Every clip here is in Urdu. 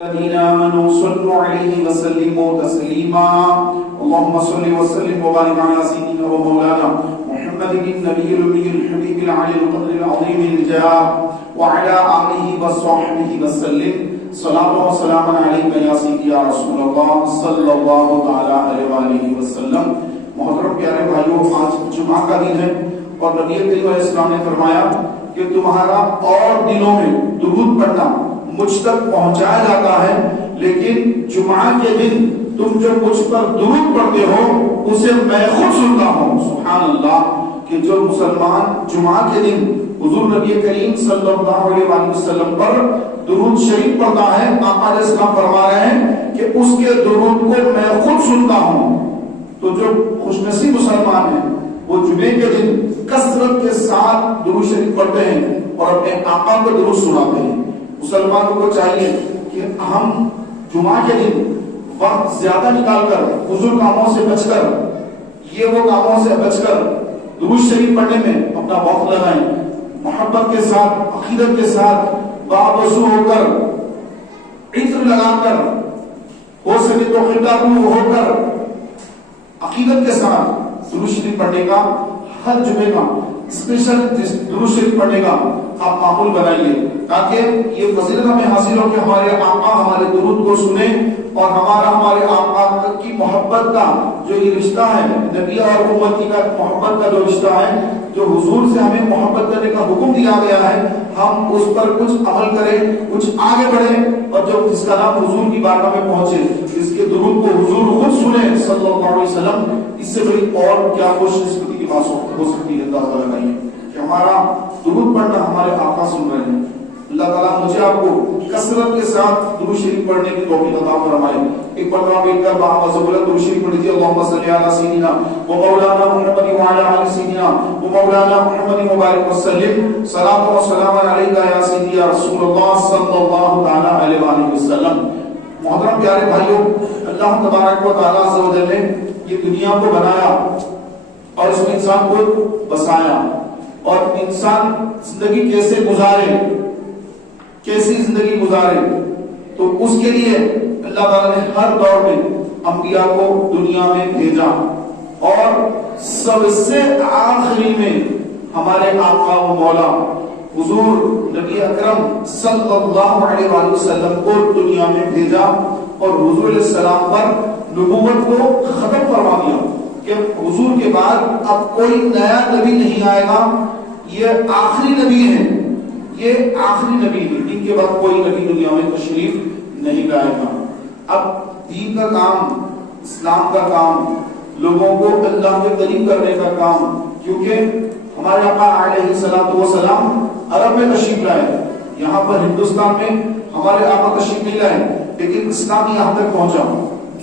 الذين آمنوا صلوا عليه وسلموا تسليما اللهم صل وسلم وبارك على سيدنا ومولانا محمد النبي الأمي الحبيب العلي القدر العظيم الجاه وعلى آله وصحبه وسلم صلاة وسلام عليك يا سيدي يا رسول الله صلى الله تعالى عليه وآله وسلم. محترم پیارے بھائیو، آج جمعہ کا دن ہے اور نبی کریم علیہ السلام نے فرمایا کہ تمہارا اور دنوں میں درود پڑھنا مجھ تک پہنچایا جاتا ہے، لیکن جمعہ کے دن تم جو مجھ پر درود پڑھتے ہو اسے میں خود سنتا ہوں. سبحان اللہ، کہ جو مسلمان جمعہ کے دن حضور نبی کریم صلی اللہ علیہ وسلم پر درود شریف پڑھتا ہے، آقا علیہ السلام فرما رہے ہیں کہ اس کے درود کو میں خود سنتا ہوں. تو جو خوش نصیب مسلمان ہیں وہ جمعے کے دن کثرت کے ساتھ درود شریف پڑھتے ہیں اور اپنے آقا کو درود سناتے ہیں. مسلمانوں کو چاہیے کہ ہم جمعہ کے دن وقت زیادہ نکال کر فضول کاموں سے بچ کر، یہ وہ کاموں سے بچ کر درود شریف پڑھنے میں اپنا وقت لگائیں. محبت کے ساتھ، عقیدت کے ساتھ، باوضو ہو کر، عطر لگا کر، ہو سکے تو قبلہ رو ہو کر عقیدت کے ساتھ درود شریف پڑھنے کا، ہر جمعے کا اسپیشل درود شریف پڑھنے کا آپ معمول بنائیے، تاکہ یہ فضیلت ہمیں حاصل ہو کہ ہمارے آقا ہمارے درود کو سنیں اور ہمارے آقا کی محبت کا جو یہ رشتہ ہے، نبی اور امتی کا محبت کا جو رشتہ ہے، جو حضور سے ہمیں محبت کرنے کا حکم دیا گیا ہے، ہم اس پر کچھ عمل کریں، کچھ آگے بڑھیں، اور جو جس کا نام حضور کی بارگاہ میں پہنچے، اس کے درود کو حضور خود سنیں صلی اللہ علیہ وسلم. اس سے بڑی اور کیا خوش نصیبی کی بات ہو سکتی ہے. اللہ تعالیٰ کا یہ کہ ہمارا درود پڑھنا ہمارے آقا سن رہے ہیں. اللہ تعالیٰ مجھے آپ کو کثرت کے ساتھ درود شریف پڑھنے کی توفیق عطا فرمائے. ایک مرتبہ مل کر باوضو درود شریف پڑھ لیجیے. اللہم صلی علی سیدنا و مولانا محمد وعلی آل سیدنا و مولانا محمد مبارک وسلم. صلاۃ و سلام علیک یا سیدی یا رسول اللہ صلی اللہ تعالی علیہ وآلہ وسلم. محترم پیارے بھائیوں، اللہ تبارک و تعالیٰ عز و جل نے یہ دنیا کو بنایا اور اس میں انسان کو بسایا، اور انسان زندگی کیسے گزارے، کیسی زندگی گزارے، تو اس کے لیے اللہ تعالیٰ نے ہر دور میں انبیاء کو دنیا میں بھیجا، اور سب سے آخری میں ہمارے آقا و مولا حضور نبی اکرم صلی اللہ علیہ وآلہ وسلم کو دنیا میں بھیجا، اور حضور علیہ السلام پر نبوت کو ختم فرما دیا کہ حضور کے بعد اب کوئی نیا نبی نہیں آئے گا، یہ آخری نبی ہے، یہ آخری نبی ہے، ان کے بعد کوئی نبی دنیا میں تشریف نہیں لائے گا. اب دین کا کام، اسلام کا کام، لوگوں کو اللہ کے قریب کرنے کا کام، کیونکہ ہمارے آقا علیہ الصلوۃ والسلام عرب میں تشریف لائے، یہاں پر ہندوستان میں ہمارے آقا تشریف نہیں لائے، لیکن اسلام یہاں تک پہنچا.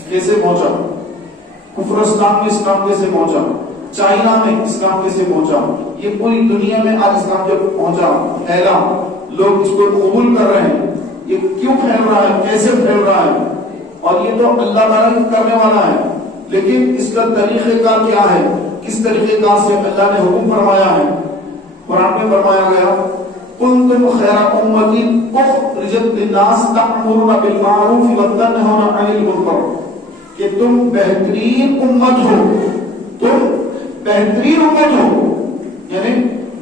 کیسے پہنچا؟ کفرستان میں اسلام کیسے پہنچا؟ چائنا میں اسلام کیسے پہنچا؟ یہ پوری دنیا میں آج اسلام جب پہنچا، پھیلا، لوگ اس کو قبول کر رہے ہیں. یہ کیوں پھیل رہا ہے، کیسے پھیل رہا ہے؟ اور یہ تو اللہ تعالیٰ کرنے والا ہے، لیکن اس کا طریقہ کار کیا ہے، کس طریقے کار سے اللہ نے حکم فرمایا ہے؟ قرآن میں فرمایا گیا کنتم خیر امۃ اخرجت للناس تأمرون بالمعروف وتنہون عن المنکر، کہ تم بہترین امت ہو، تم بہترین امت ہو، یعنی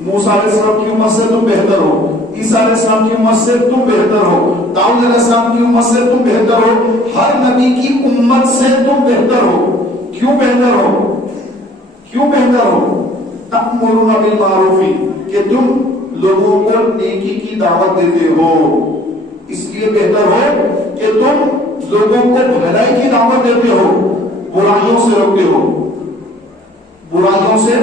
موسیٰ علیہ السلام کی امت سے تم بہتر ہو، عیسیٰ علیہ السلام کی امت سے تم بہتر ہو، داؤد علیہ السلام کی امت سے تم بہتر ہو، ہر نبی کی امت سے تم بہتر ہو. کیوں بہتر ہو؟ کیوں بہتر ہو؟ تأمرون بالمعروف، کہ تم لوگوں کو نیکی کی دعوت دیتے ہو، اس لیے بہتر ہو کہ تم لوگوں کو بھلائی کی دعوت دیتے ہو، برائیوں سے روکتے ہو، برائیوں سے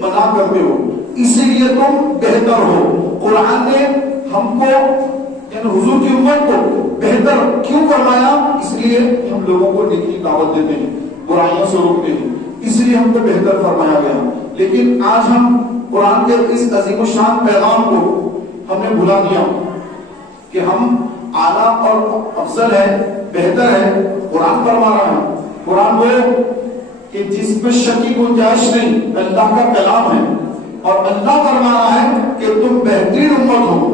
منع کرتے ہو، اسی لیے تم بہتر ہو. قرآن نے ہم کو، یعنی حضور کی امت کو بہتر کیوں فرمایا؟ اس لیے ہم لوگوں کو نیکی کی دعوت دیتے ہیں، برائیوں سے روکتے ہیں، اس لیے ہم کو بہتر فرمایا گیا. لیکن آج ہم قرآن کے اس عظیم الشان پیغام کو ہم نے بھلا دیا کہ ہم اعلیٰ اور افضل ہے، بہتر ہے. قرآن فرما رہا ہے، قرآن وہ کہ جس میں شک کی گنجائش نہیں، اللہ کا کلام ہے، اور اللہ فرما رہا ہے کہ تم بہترین امت ہو،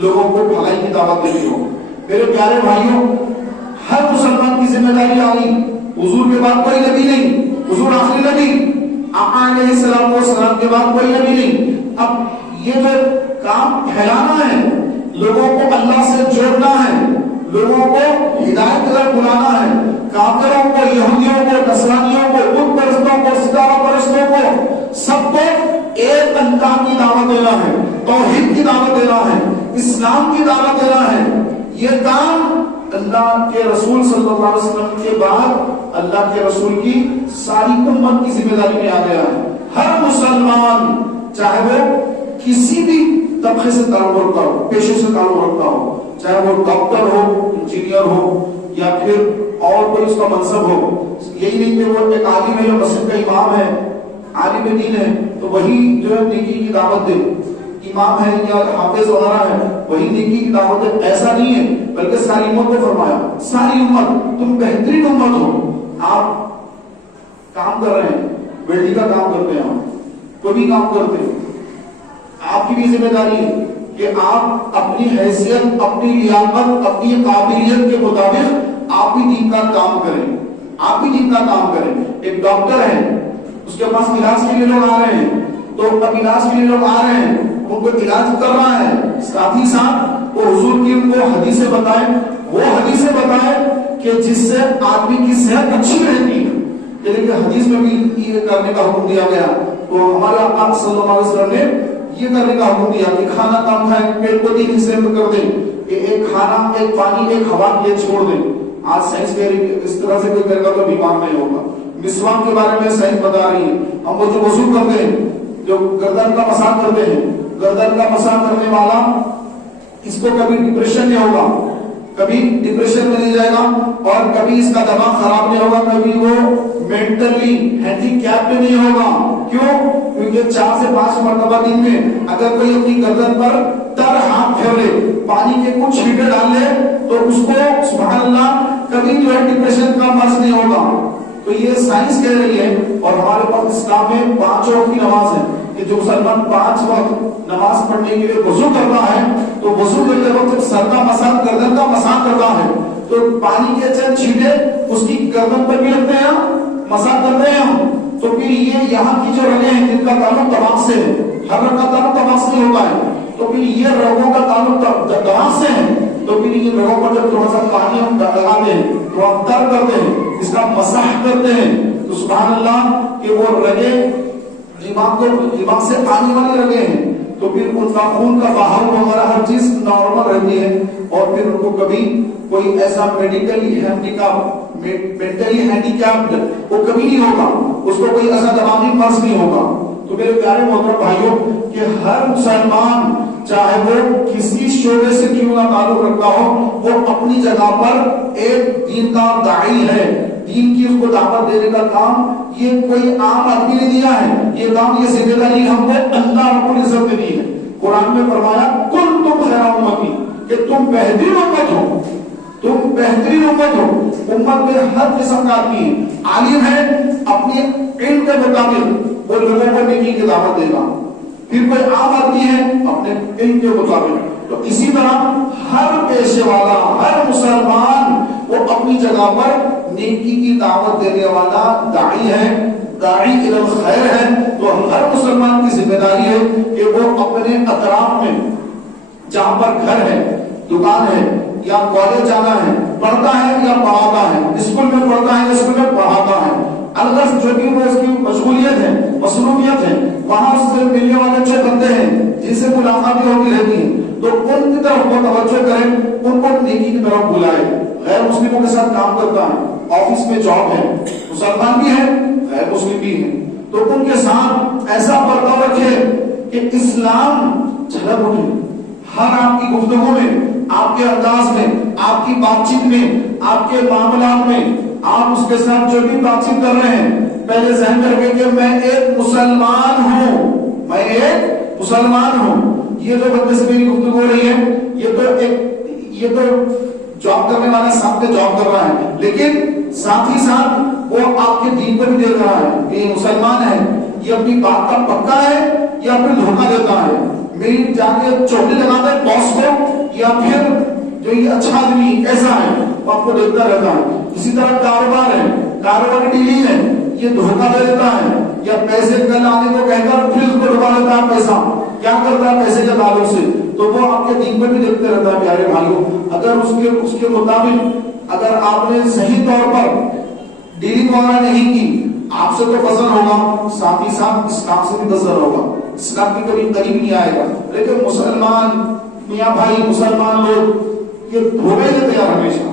لوگوں کو بھلائی کی دعوت دیتے ہو. میرے پیارے بھائیوں، ہر مسلمان کی ذمہ داری آ گئی. حضور کے بعد کوئی نبی نہیں، حضور آخری نبی، آقا علیہ السلام والسلام کے بعد کوئی نبی نہیں. اب یہ جو کام پھیلانا ہے، لوگوں کو اللہ سے جوڑنا ہے، لوگوں کو ہدایت کی طرف بلانا ہے، کافروں کو، یہودیوں کو، نصرانیوں کو، بت پرستوں کو، ستارہ پرستوں کو، سب کو ایک اللہ کی دعوت دینا ہے، توحید کی دعوت دینا ہے، اسلام کی دعوت دینا ہے. یہ کام اللہ کے رسول صلی اللہ علیہ وسلم کے بعد اللہ کے رسول کی ساری امت کی ذمہ داری میں آ گیا ہے. ہر مسلمان چاہے وہ کسی بھی طبقے سے تعلق رکھتا ہو، پیشے سے تعلق رکھتا ہو، چاہے وہ ڈاکٹر ہو، انجینئر ہو، یا پھر اور کوئی اس کا منصب ہو. یہی نہیں کہ وہ ایک عالم ہے یا مسجد کا امام ہے، عالم دین ہے تو وہی جو ہے نیکی کی دعوت دے، امام ہے یا حافظ وغیرہ ہے وہی نیکی کی دعوت دے. ایسا نہیں ہے، بلکہ ساری امت کو فرمایا، ساری امت تم بہترین امت ہو. آپ کام کر رہے ہیں، ویلڈنگ کا کام کرتے ہیں، کوئی بھی کام کرتے ہیں، آپ کی بھی ذمہ داری ہے کہ آپ اپنی حیثیت، اپنی لیاقت، اپنی قابلیت کے مطابق آپ بھی دین کا کام کریں، آپ بھی دین کا کام کریں. ایک ڈاکٹر ہے، اس کے پاس علاج کے لیے لوگ آ رہے ہیں، تو اب علاج کے لیے لوگ آ رہے ہیں، ان کو علاج کر رہا ہے، ساتھ ہی ساتھ وہ حضور کی ان کو حدیثیں بتائیں، وہ حدیثیں بتائیں کہ جس سے آدمی کی صحت اچھی رہتی ہے. یعنی کہ حدیث میں بھی یہ کرنے کا حکم دیا گیا. تو ہمارے آقا صلی اللہ علیہ وسلم نے یہ کرنے کا حکم دیا کہ کھانا کم کھائیں، پیٹ کو 3 حصے میں کر دیں، کہ ایک کھانا، ایک پانی، ایک ہوا کے چھوڑ دیں. آج سائنس کہہ رہی ہے اس طرح سے کوئی کرے گا تو بیمار نہیں ہوگا. مسواک کے بارے میں سائنس بتا رہی ہے. ہم وہ جو وضو کرتے ہیں، جو گردن کا مساج کرتے ہیں، گردن کا مساج کرنے والا اس کو کبھی ڈپریشن نہیں ہوگا، کبھی ڈپریشن میں نہیں جائے گا، اور کبھی اس کا دماغ خراب نہیں ہوگا، کبھی وہ مینٹلی ہینڈی کیپ پہ نہیں ہوگا. کیوں؟ کیونکہ 4 سے 5 مرتبہ دن میں اگر کوئی اپنی گردن پر تر ہاتھ پھیر لے، پانی کے کچھ چھینٹے ڈال لے، تو اس کو سبحان اللہ کبھی جو ہے ڈپریشن کا مرض نہیں ہوگا. تو یہ سائنس کہہ رہی ہے. اور ہمارے پاس اسلام میں 5 وقت کی نماز ہے کہ جو مسلمان 5 وقت نماز پڑھنے کے لیے وضو کرتا ہے تو وضو کرتے وقت جب سر کا مساج، گردن کا مساج کرتا ہے تو پانی کے چند چھینٹے اس کی گردن پر بھی لگتے ہیں، مساج کرتے ہیں ہم. تو پھر یہ یہاں کی جو رگیں ہیں جن کا تعلق دماغ سے ہے، ہر رگ کا تعلق دماغ سے ہوتا ہے، تو پھر یہ رگوں کا تعلق دماغ سے ہے. تو پھر یہ رگوں پر جب تھوڑا سا پانی ہم لگاتے ہیں تو ہم تر کرتے ہیں، اس کا مسح کرتے ہیں، تو سبحان اللہ کہ وہ رگیں دماغ سے آنے والی رگیں ہیں، تو پھر ان کا خون کا بہاؤ وغیرہ ہر چیز نارمل رہتی ہے. اور پھر ان کو کبھی کوئی ایسا میڈیکلی ہینڈیکیپڈ وہ کبھی نہیں ہوگا، اس کو کوئی ایسا دماغی مرض نہیں ہوگا. تو میرے پیارے محترم بھائیوں کہ ہر مسلمان چاہے وہ کسی شعبے سے کیوں نہ تعلق رکھتا ہو، وہ اپنی جگہ پر ایک دین کا داعی ہے. دین کی اس کو دعوت دینے کا کام یہ کوئی عام آدمی نے دیا ہے، یہ کام، یہ ذمہ داری ہم کو اللہ رب العزت نے دی ہے. قرآن میں فرمایا کنتم خیر امتی، کہ تم بہترین امت ہو، تم بہترین امت ہو. امت میں ہر قسم کا آدمی ہے، عالم ہے اپنے علم کے مطابق وہ لوگوں کو نیکی کی دعوت دے گا، پھر کوئی عام آدمی ہے اپنے علم کے مطابق. تو اسی طرح ہر پیشے والا، ہر مسلمان وہ اپنی جگہ پر نیکی کی دعوت دینے والا داعی ہے، داعی الی الخیر ہے. تو ہر مسلمان کی ذمہ داری ہے کہ وہ اپنے اطراف میں جہاں پر گھر ہے، دکان ہے یا کالج جانا ہے، پڑھتا ہے یا پڑھاتا ہے، اسکول میں پڑھتا ہے یا اسکول میں پڑھاتا ہے، الغرض جو بھی وہ اس کی مشغولیت ہے، مصروفیت ہے، وہاں اس سے ملنے والے اچھے بندے ہیں جن سے ملاقاتیں ہوتی رہتی ہیں، تو ان کی طرف وہ توجہ کریں، ان کو نیکی کی طرف بلائے. غیر مسلموں کے ساتھ کام کرتا ہے، آفس میں جاب ہے، مسلمان بھی ہے، غیر مسلم بھی ہے، تو ان کے ساتھ ایسا برتاؤ رکھے کہ اسلام جھلک اٹھے. ہر آپ کی گفتگو میں، آپ کے انداز میں، آپ کی بات چیت میں، آپ کے معاملات میں، آپ اس کے ساتھ جو بھی بات چیت کر رہے ہیں پہلے ذہن کر کے کہ میں ایک مسلمان ہوں، میں ایک مسلمان ہوں. یہ جو بندے سے میری گفتگو ہو رہی ہے یہ تو جاب کرنے والا ساتھ میں جاب کر رہا ہے، لیکن ساتھ ہی ساتھ وہ آپ کے دین کو بھی دیکھ رہا ہے کہ یہ مسلمان ہے، یہ اپنی بات کا پکا ہے یا پھر دھوکہ دیتا ہے، میری جا کے چوٹی لگاتا ہے باس کو، یا پھر جو یہ اچھا آدمی کیسا ہے وہ آپ کو دیکھتا رہتا ہے. اسی طرح کاروبار ہے, کاروبار کی ڈیلنگ ہے, یہ دھوکہ دے دیتا ہے یا پیسے کل آنے کو کہہ کر پھر اس کو ڈبا لیتا ہے پیسہ, کیا کرتا ہے پیسے کے تعلق سے, تو وہ آپ کے دین پر بھی دیکھتے رہتا ہے. پیارے بھائیوں, اگر اس کے مطابق اگر آپ نے صحیح طور پر ڈیلنگ وغیرہ نہیں کی, آپ سے تو فضل ہوگا, ساتھ ہی ساتھ اسلام سے بھی فضل ہوگا, اسلام کی کبھی قریب نہیں آئے گا. لیکن مسلمان میاں بھائی, مسلمان لوگ یہ دھوکے دیتے ہیں ہمیشہ,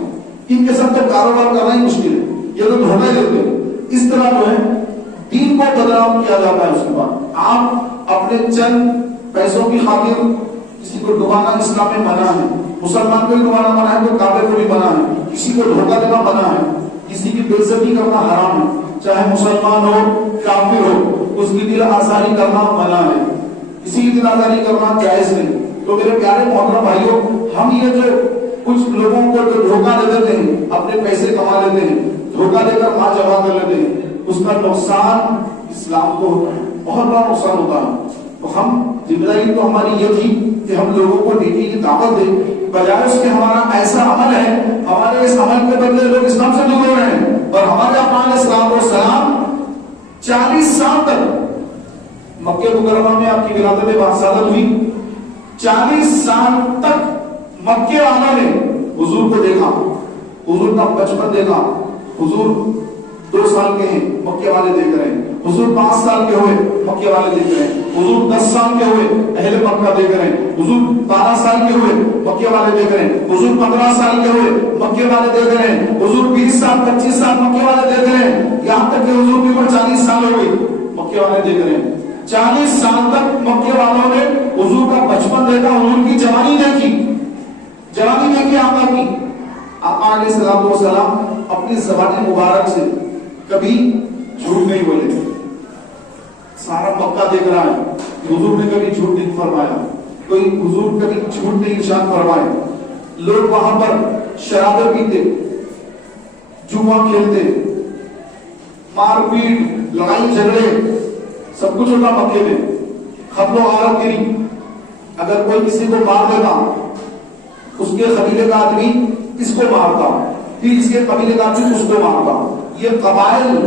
ان کے ساتھ تو کاروبار کرنا ہی مشکل ہے, یہ تو دھوکے دیتے ہیں. اس طرح جو ہے دین کو بدنام کیا جاتا ہے. اس کے بعد آپ اپنے چند پیسوں کی خاطر کسی کو ڈبانا اسلام میں منع ہے. مسلمان کو ڈبانا منع ہے تو کافر کو بھی منع ہے. کسی کو دھوکہ دینا منع ہے, کسی کی بے عزتی کرنا حرام ہے, چاہے مسلمان ہو کافر ہو, اس کی دل آزاری کرنا منع ہے, کسی کی دل آزاری کرنا جائز نہیں. تو میرے پیارے محترم بھائیوں, ہم یہ جو کچھ لوگوں کو جو دھوکہ دے دیتے ہیں, اپنے پیسے کما لیتے ہیں, دھوکہ دے کر ماں جمع کر لیتے ہیں, اس کا نقصان اسلام کو ہوتا ہے, بہت بڑا نقصان ہوتا ہے. تو ہم ذمہ داری تو ہماری یہ تھی کہ ہم لوگوں کو نیکی کی دعوت دیں, بجائے اس کے ہمارا ایسا عمل ہے, ہمارے اس عمل کے بدلے لوگ اسلام سے دور ہو رہے ہیں. اور ہمارے آقا علیہ الصلوۃ والسلام 40 سال تک مکہ مکرمہ میں آپ کی ولادت باصادت ہوئی, 40 سال تک مکے والوں نے حضور کو دیکھا, حضور کا بچپن دیکھا. حضور 2 سال کے ہیں, مکے والے دیکھ رہے ہیں. حضور 5 سال کے ہوئے, مکے والے دیکھ رہے ہیں. حضور 10 سال کے ہوئے, اہل مکہ دیکھ رہے ہیں. حضور 12 سال کے ہوئے, مکے والے دیکھ رہے ہیں. حضور 15 سال کے ہوئے, مکے والے دیکھ رہے ہیں. حضور 20 سال 25 سال مکے والے دیکھ رہے ہیں. یہاں تک کہ حضور کی عمر 40 سال ہو گئی, مکے والے دیکھ رہے ہیں. 40 سال تک مکے والوں نے حضور کا بچپن دیکھا, حضور کی جوانی دیکھی, جوانی دیکھی آقا کی. آقا علیہ الصلوۃ والسلام اپنی زبان مبارک سے کبھی جھوٹ نہیں بولے. سارا مکہ دیکھ رہا ہے, حضور نے کبھی جھوٹ نہیں فرمایا, کوئی حضور کبھی جھوٹ نہیں ارشاد فرمائے. لوگ وہاں پر شرابیں پیتے, جوا کھیلتے, مار پیٹ, لڑائی جھگڑے, سب کچھ ہوتا مکے میں. قتل و غارت گری, اگر کوئی کسی کو مار دیتا, اس کے قبیلے کا آدمی اس کو مارتا, پھر اس کے قبیلے کا آدمی اس کو مارتا. یہ قبائل,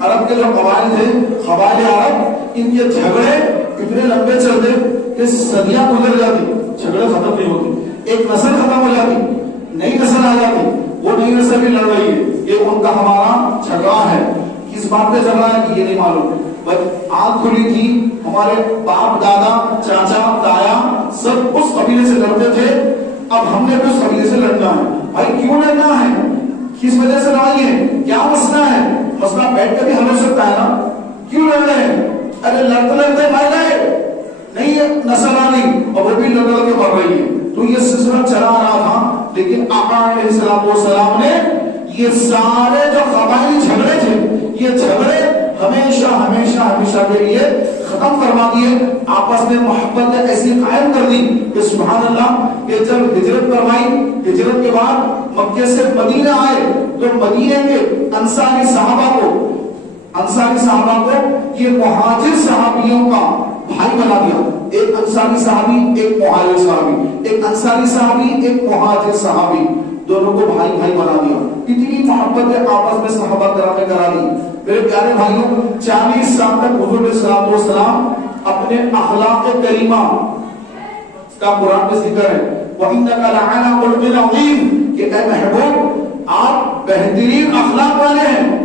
عرب کے جو قبائل تھے, قبائل عرب, ان کے جھگڑے اتنے لمبے چلتے کہ صدیاں گزر جاتی, جھگڑے ختم نہیں ہوتے. ایک نسل ختم ہو جاتی, نئی نسل آ جاتی, وہ نئی نسل بھی لڑ رہی ہے, یہ ان کا ہمارا جھگڑا ہے. کس بات پہ جھگڑا ہے کہ یہ نہیں معلوم. بس آنکھ کھلی تھی, ہمارے باپ دادا چاچا تایا سب اس قبیلے سے لڑتے تھے, اب ہم نے بھی اس قبیلے سے لڑنا ہے. بھائی کیوں لڑنا ہے, کس وجہ سے لڑائی ہے, کیا مسئلہ ہے؟ مسئلہ بیٹھ کے بھی ہم ہو سکتا ہے نا, کیوں لڑ رہے ہیں؟ ارے لڑتے لڑتے مر گئے, نہیں ہے نسل آ گئی اور وہ بھی لڑ لڑ کے مر رہی ہے. تو یہ سلسلہ چلا آ رہا تھا, لیکن آقا علیہ الصلوۃ والسلام نے یہ سارے جو قبائلی جھگڑے تھے, یہ جھگڑے ہمیشہ ہمیشہ ہمیشہ کے لیے ختم کروا دیے. آپس میں محبت ایسی قائم کر دی کہ سبحان اللہ, کہ جب ہجرت فرمائی, ہجرت کے بعد مکے سے مدینہ آئے تو مدینے کے انصاری صحابہ کو یہ مہاجر صحابیوں کا بھائی بنا دیا. ایک انصاری صحابی, ایک مہاجر صحابی, ایک انصاری صحابی, ایک مہاجر صحابی, دونوں کو بھائی بھائی بنا دیا. اتنی محبت آپس میں صحابہ کرام نے کرا دی. میرے پیارے بھائیوں, 40 سال تک حضور علیہ الصلوۃ والسلام اپنے اخلاق کریمہ کا قرآن میں ذکر ہے, وَإِنَّكَ لَعَلَىٰ خُلُقٍ عَظِيمٍ, کہ اے محبوب آپ بہترین اخلاق والے ہیں.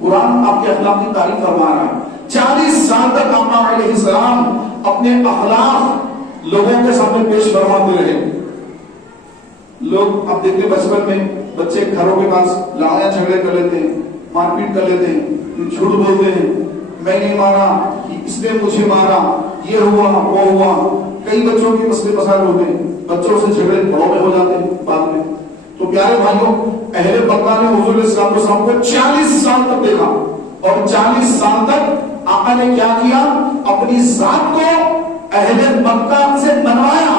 قرآن آپ کے اخلاق کی تعریف فرما رہا ہے. 40 سال تک آقا علیہ السلام اپنے اخلاق لوگوں کے سامنے پیش فرماتے رہے. لوگ اب دیکھتے بچپن میں بچے گھروں کے پاس لڑائیاں جھگڑے کر لیتے ہیں, مار پیٹ کر لیتے ہیں, جھوٹ بولتے ہیں, میں نے مارا, اس نے مجھے مارا, یہ ہوا وہ ہوا. کئی بچوں کے مسئلے مسائل ہوتے ہیں, بچوں سے جھگڑے بڑوں میں ہو جاتے ہیں بعد میں. تو پیارے بھائیوں, اہل مکہ نے حضور علیہ السلام کو 40 سال تک دیکھا, اور 40 سال تک آقا نے کیا کیا, اپنی ذات کو اہل مکہ سے منوایا.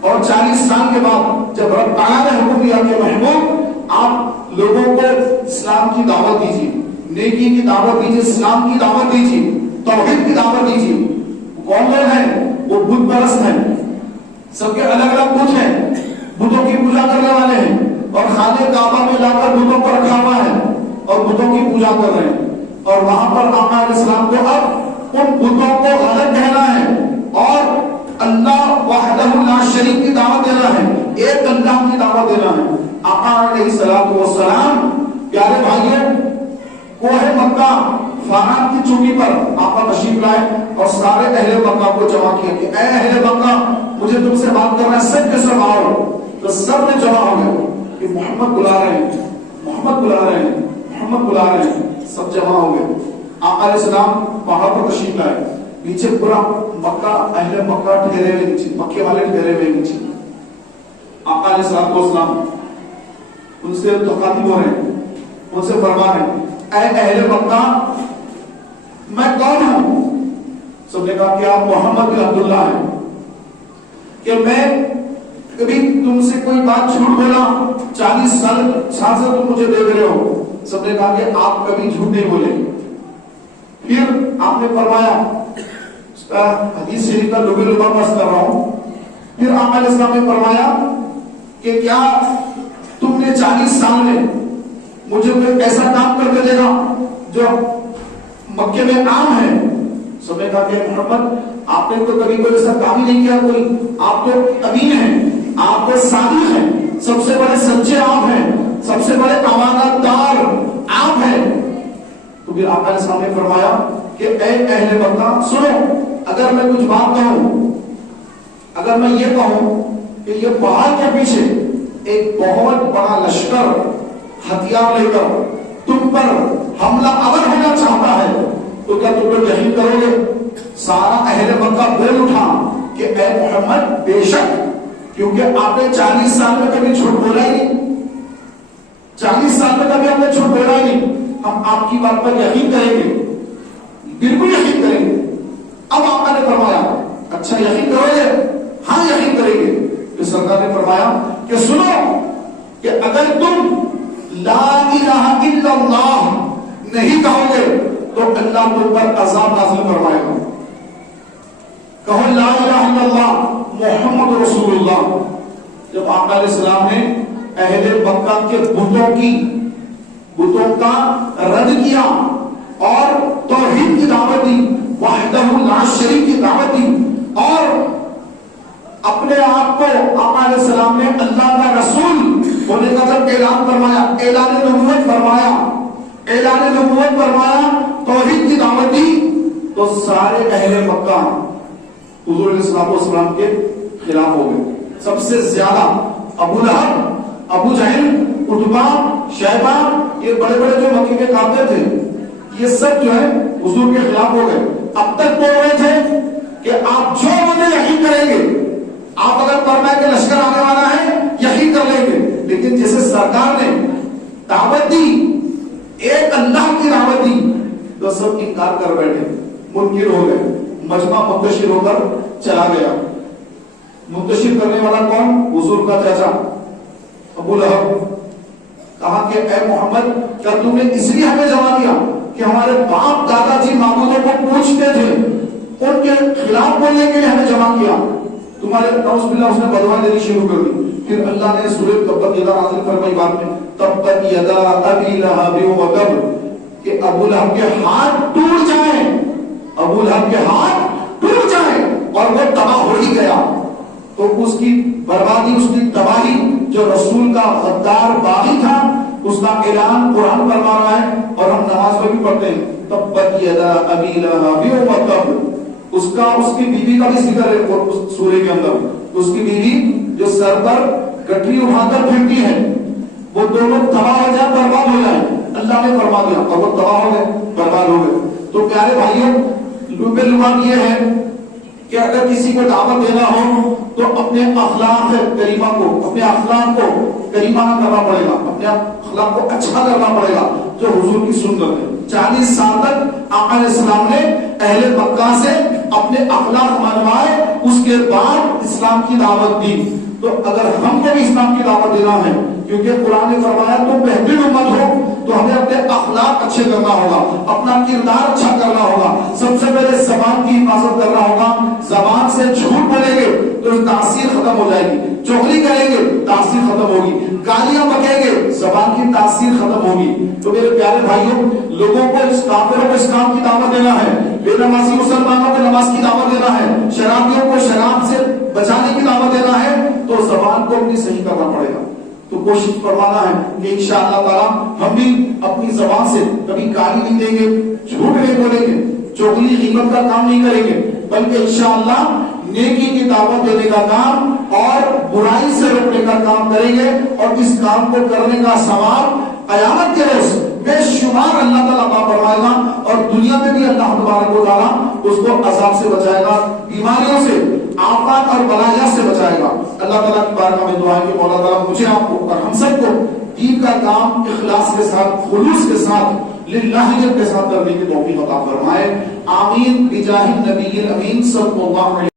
اور 40 سال کے بعد جب رب تعالیٰ نے حکم دیا کہ محبوب آپ لوگوں کو اسلام کی دعوت دیجیے, نیکی کی دعوت دیجیے, اسلام کی دعوت دیجیے, توحید کی دعوت دیجیے. کون لوگ ہیں؟ وہ بت پرست ہیں, سب کے الگ الگ بت ہیں, بتوں کی پوجا کرنے والے ہیں اور خانے کعبہ میں لا کر بتوں کو رکھا ہوا ہے اور بتوں کی پوجا کر رہے ہیں، اور وہاں پر آقا علیہ السلام کو اب ان بتوں کو غلط کہنا ہے اور اللہ وحدہ لا شریک کی دعوت دینا ہے، ایک اللہ کی دعوت دینا ہے۔ آقا علیہ السلام پیارے بھائیوں کوہ مکہ فاران کی چوٹی پر آقا تشریف لائے اور سارے اہل مکہ کو جمع کیا کہ اے اہل مکہ مجھے تم سے بات کرنا ہے، سب کے سب آؤ۔ تو سب نے جمع ہو گئے کہ محمد بلا رہے ہیں، محمد بلا رہے ہیں، محمد بلا رہے ہیں، سب جمع ہو گئے۔ آقا علیہ السلام پہاڑ پر تشریف لائے، نیچے پورا مکہ اہل مکہ ٹھہرے ہوئے نیچے، مکے والے ٹھہرے ہوئے نیچے۔ آقا علیہ السلام ان سے مخاطب ہو رہے ہیں، ان سے فرما رہے ہیں اے اہل مکہ میں کون ہوں؟ سب نے کہا کہ آپ محمد بن عبداللہ ہیں، کہ میں کبھی تم سے کوئی بات جھوٹ بولا؟ 40 سال سے تم مجھے دیکھ رہے ہو۔ سب نے کہا کہ آپ کبھی جھوٹ نہیں بولے۔ پھر آپ نے فرمایا، حدیث شریف کا لبے لبا پڑھ کر رہا ہوں، پھر آقا علیہ السلام نے فرمایا کہ کیا تم نے 40 سال میں مجھے کوئی ایسا کام کر کے دیکھا جو مکے میں عام ہے؟ سب نے کہا کہ محمد آپ نے تو کبھی کوئی ایسا کام ہی نہیں کیا، کوئی آپ تو امین ہیں، آپ تو صادق ہیں، سب سے بڑے سچے آپ ہیں، سب سے بڑے امانت دار آپ ہیں۔ تو پھر آقا علیہ السلام نے فرمایا کہ اے اہل مکہ سنو، اگر میں کچھ بات کہوں، اگر میں یہ کہوں کہ یہ پہاڑ کے پیچھے ایک بہت بڑا لشکر ہتھیار لے کر تم پر حملہ آور ہونا چاہتا ہے تو کیا تم لوگ یقین کرو گے؟ سارا اہل مکہ بول اٹھا کہ اے محمد بے شک، کیونکہ آپ نے 40 سال میں کبھی جھوٹ بولا ہی نہیں، 40 سال میں کبھی آپ نے جھوٹ بولا ہی نہیں، ہم آپ کی بات پر یقین کریں گے، بالکل یقین کریں گے۔ اب آقا نے فرمایا اچھا یقین کرو گے؟ ہاں یقین کریں گے۔ پھر سرکار نے فرمایا کہ سنو کہ اگر تم لا الہ الا اللہ نہیں کہو گے تو اللہ تم پر عذاب نازل فرمائے گا۔ کہو لا الہ الا اللہ محمد رسول اللہ۔ جب آقا علیہ السلام نے اہل مکہ کے بتوں کا رد کیا اور توحید کی دعوت دی، وحدہ لا شریک کی دعوت دی، اور اپنے آپ کو آقا علیہ السلام نے اللہ کا رسول ہونے کا جب اعلان فرمایا، اعلان نبوت فرمایا، اعلان نبوت فرمایا، توحید کی دعوت دی، تو سارے اہل مکہ حضور علیہ السلام کے خلاف ہو گئے۔ سب سے زیادہ ابو لہب، ابو جہل، عتبہ، شیبہ، یہ بڑے بڑے جو مکے کے کافر تھے، یہ سب جو ہے حضور کے خلاف ہو گئے۔ اب تک بول رہے تھے کہ آپ جو مجھے یقین کریں گے، آپ اگر فرمائیں کہ لشکر آنے والا ہے یقین کر لیں گے، لیکن جیسے سرکار نے دعوت دی، ایک اللہ کی دعوت دی، تو سب انکار کر بیٹھے، منکر ہو گئے، مجمع منتشر ہو کر چلا گیا۔ منتشر کرنے والا کون؟ حضور کا چاچا ابو لہب۔ کہا کہ اے محمد کیا تم نے اس لیے ہمیں جمع کیا کہ ہمارے باپ دادا جی معبودوں کو پوچھتے تھے، ان کے خلاف بولنے کے لیے ہمیں جمع کیا؟ تمہارے نعوذ باللہ اس نے بدوا دینی شروع کر دی۔ پھر اللہ نے سورہ تبت یدا نازل فرمائی بعد میں، تبت یدا ابی لہب وتب، کہ ابو لہب کے ہاتھ ٹوٹ جائیں، ابو لہب کے ہاتھ ٹوٹ جائیں، اور وہ تباہ ہو ہی گیا۔ تو اس کی بربادی، اس کی تباہی، جو رسول کا غدار باغی تھا، اس کا اعلان قرآن فرما رہا ہے اور ہم نماز میں بھی پڑھتے ہیں، تبت یدا ابی لہب وتب۔ اس کی بیوی کا بھی ذکر ہے سورہ کے اندر، اس کی بیوی جو سر پر گٹری اٹھا کر پھرتی ہے، وہ دونوں تباہ ہو جائے، برباد ہو جائے، اللہ نے فرما دیا، اور وہ تباہ ہو گئے، برباد ہو گئے۔ تو پیارے بھائیوں، لب لبان یہ ہے کہ اگر کسی کو دعوت دینا ہو تو اپنے اخلاق کریمہ کو، اپنے اخلاق کو کریمہ کرنا پڑے گا، اپنے اخلاق کو اچھا کرنا پڑے گا، جو حضور کی سنت ہے۔ 40 سال تک آقا علیہ السلام نے اہل مکہ سے اپنے اخلاق منوائے، اس کے بعد اسلام کی دعوت دی۔ تو اگر ہم کو بھی اسلام کی دعوت دینا ہے، کیونکہ قرآن نے فرمایا تم بہترین امت ہو، تو ہمیں اپنے اخلاق اچھے کرنا ہوگا، اپنا کردار اچھا کرنا ہوگا، سب سے پہلے زبان کی حفاظت کرنا ہوگا۔ زبان سے جھوٹ بولیں گے تو تاثیر ختم ہو جائے گی، چغلی کریں گے تاثیر ختم ہوگی، گالیاں بکیں گے زبان کی تاثیر ختم ہوگی۔ تو میرے پیارے بھائیوں، لوگوں کو کافروں کو اسلام کی دعوت دینا ہے، بے نمازی مسلمانوں کو نماز کی دعوت دینا ہے، شرابیوں کو شراب سے بچانے کی دعوت دینا ہے، تو زبان کو اپنی صحیح کرنا پڑے گا۔ تو کوشش فرمانا ہے کہ انشاءاللہ تعالی ہم بھی اپنی زبان سے کبھی گالی نہیں دیں گے، جھوٹ نہیں بولیں گے، چغلی غیبت کا کام نہیں کریں گے، بلکہ انشاءاللہ نیکی کی دعوت دینے کا کام اور برائی سے روکنے کا کام کریں گے، اور اس کام کو کرنے کا ثواب قیامت کے روز بے شمار اللہ تعالیٰ عطا فرمائے گا، اور دنیا میں بھی اللہ تبارک و تعالیٰ اس کو عذاب سے بچائے گا، بیماریوں سے، آفات اور بلایات سے بچائے گا۔ اللہ تعالیٰ کی بارگاہ میں دعا ہے کہ مولا تعالیٰ مجھے، آپ کو اور ہم سب کو دین کا کام اخلاص کے ساتھ، خلوص کے ساتھ، للہیت کے ساتھ کرنے کی توفیق عطا فرمائے۔ آمین بجاہ النبی الامین صلی اللہ علیہ